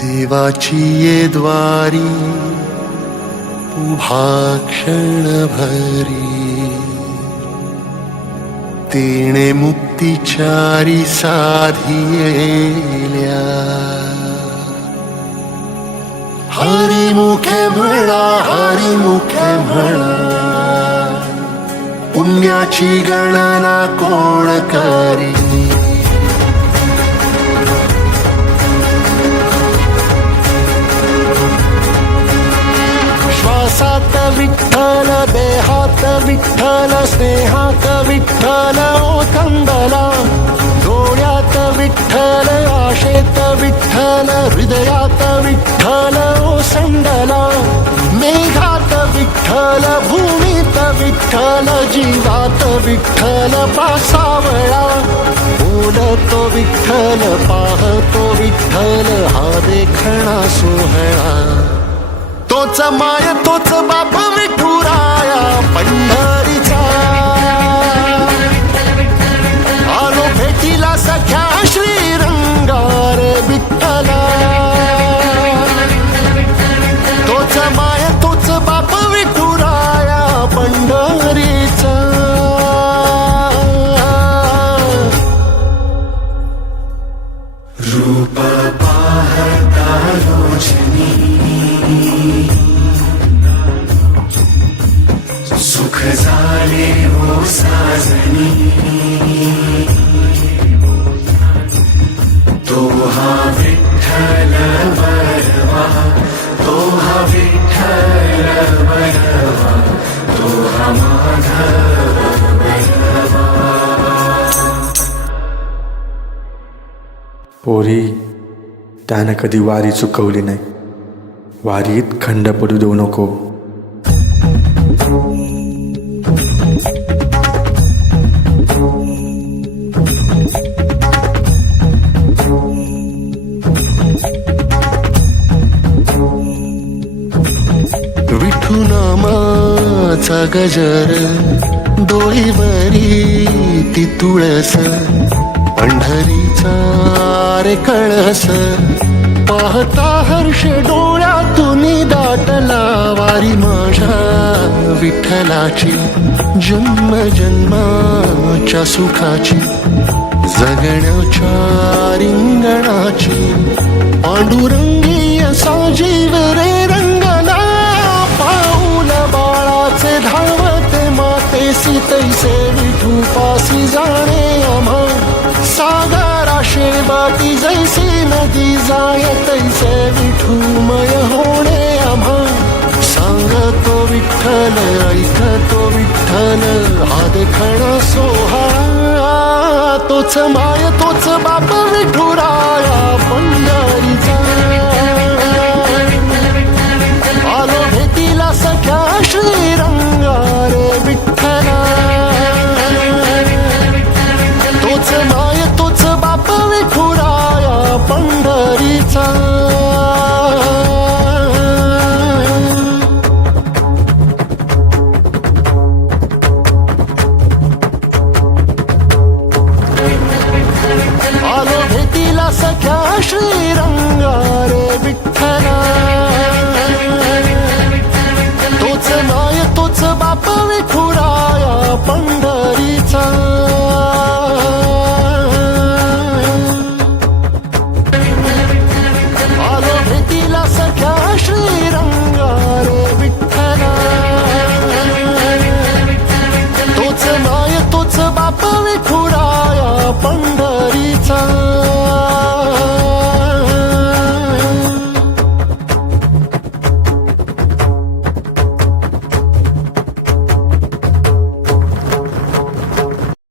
देवाची ये द्वारी उभा क्षणभरी, तेणे मुक्तिचारी साधियेल्या. हरिमुखे म्हणा, हरिमुखे म्हणा, पुण्याची गणना कोण करी. श्वासात विठ्ठल, देहात विठ्ठल, स्नेहात विठ्ठल ओथंबला. डोळ्यात विठ्ठल, आशेत विठ्ठल, हृदयात विठ्ठल ओसंडला. मेघात विठ्ठल, भूमीत विठ्ठल, जीवात विठ्ठल पासावळा. बोलतो विठ्ठल, पाहतो विठ्ठल, हा देखणा सोहळा. तोच माय तोच बाप विठुराया पंढरीचा. आलो भेटीला सख्या श्रीरंगार विठ्ठला. तोच माय तोच बाप विठुराया पंढरीचा. रूप पाहता रोजनी, सुख झाले हो साजनी. तो हा विठ्ठल बरवा, तो हा विठ्ठल बरवा, तो हा माधव बरवा. पोरी, त्यानं कधी वारी चुकवली नाही. वारीत खंड पडू देऊ नको. विठू नामाचा गजर, डोईवरी ती तुळस, पंढरीचा रे कळस. पाहता हर्ष डोळ्यातून दाटला. वारी माझ्या विठ्ठलाची, जन्म जन्माच्या सुखाची, जगण्याच्या रिंगणाची. पांडुरंगी असा जीव रे रंगला. पाऊल बाळाचे धावते मातेसी, तैसे विठू पासी जाणे आम्हा. सागराशे बाटी जैसी नदी जाय, तैसे विठूमय होणे आम्हा. सांगतो विठ्ठल, ऐकतो विठ्ठल, हा देखणा सोहळा. तोच माय तोच बाप विठुराया पंढरीचा. आलो भेटीला सख्या श्रीरंगार विठ्ठला. तोच माय तोच बाप विठुराया पंढरीचा. आलो भेटीला सख्या श्रीरंगार विठ्ठला. तोच माय तोच बाप विठुराया